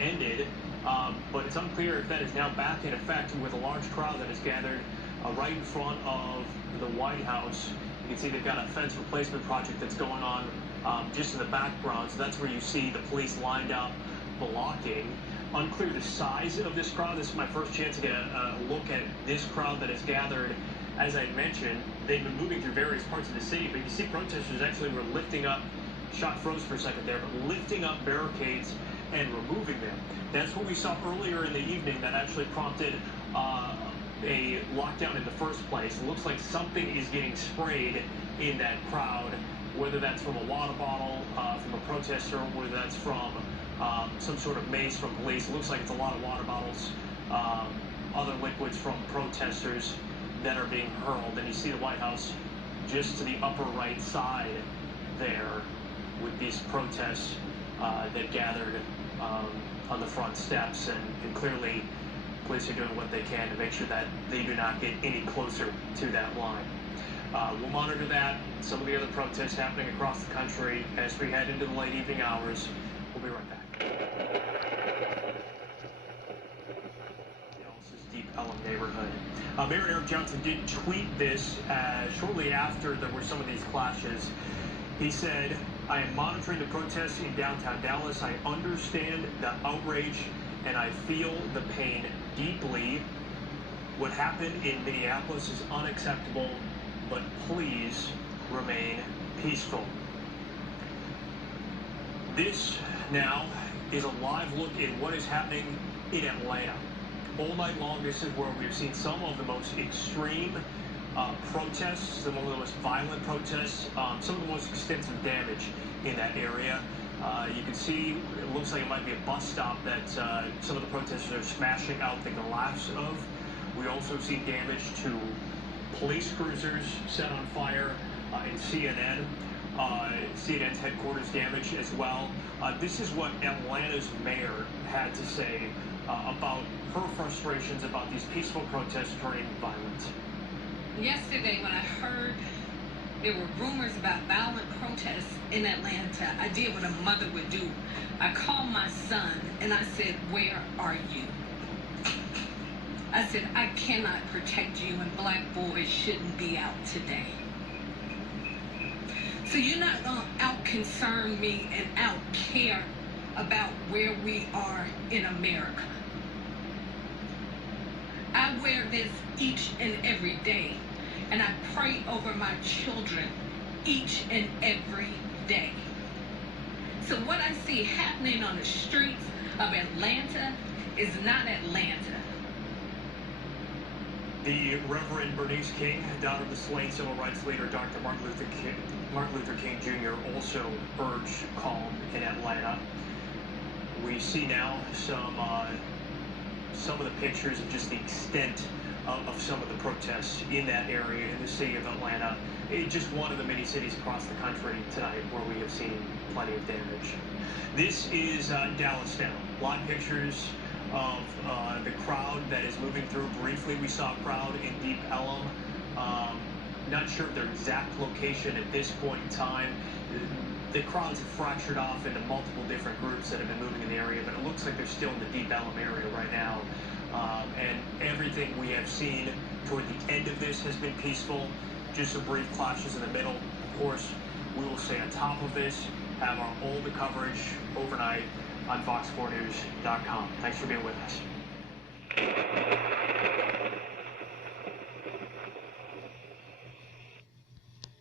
ended, but it's unclear if that is now back in effect with a large crowd that has gathered right in front of the White House. You can see they've got a fence replacement project that's going on just in the background, so that's where you see the police lined up blocking. Unclear the size of this crowd. This is my first chance to get a look at this crowd that has gathered. As I mentioned, they've been moving through various parts of the city, but you see protesters actually were lifting up, shot froze for a second there, but lifting up barricades and removing them. That's what we saw earlier in the evening that actually prompted a lockdown in the first place. It looks like something is getting sprayed in that crowd, whether that's from a water bottle, from a protester, whether that's from some sort of mace from police. It looks like it's a lot of water bottles, other liquids from protesters that are being hurled. And you see the White House just to the upper right side there with these protests that gathered on the front steps, and clearly police are doing what they can to make sure that they do not get any closer to that line. We'll monitor that, some of the other protests happening across the country as we head into the late evening hours. We'll be right back. This is Deep Ellum neighborhood. Mayor Eric Johnson did tweet this shortly after there were some of these clashes. He said, "I am monitoring the protests in downtown Dallas. I understand the outrage and I feel the pain deeply. What happened in Minneapolis is unacceptable, but please remain peaceful." This now is a live look at what is happening in Atlanta. All night long, this is where we've seen some of the most extreme protests, some of the most violent protests, some of the most extensive damage in that area. You can see, it looks like it might be a bus stop that some of the protesters are smashing out the glass of. We also see damage to police cruisers set on fire in CNN. CNN's headquarters damaged as well. This is what Atlanta's mayor had to say about her frustrations about these peaceful protests turning violent. Yesterday, when I heard there were rumors about violent protests in Atlanta, I did what a mother would do. I called my son and I said, "Where are you?" I said, "I cannot protect you, and black boys shouldn't be out today. So you're not going to out-concern me and out-care about where we are in America. I wear this each and every day, and I pray over my children each and every day. So what I see happening on the streets of Atlanta is not Atlanta." The Reverend Bernice King, daughter of the slain civil rights leader Dr. Martin Luther King Jr., also urged calm in Atlanta. We see now some of the pictures of just the extent of some of the protests in that area in the city of Atlanta. It's just one of the many cities across the country tonight where we have seen plenty of damage. This is Dallas now. Live pictures of the crowd that is moving through. Briefly, we saw a crowd in Deep Ellum. Not sure of their exact location at this point in time. The crowds have fractured off into multiple different groups that have been moving in the area, but it looks like they're still in the Deep Ellum area right now. And everything we have seen toward the end of this has been peaceful. Just some brief clashes in the middle. Of course, we will stay on top of this, have all the coverage overnight on fox4news.com. Thanks for being with us.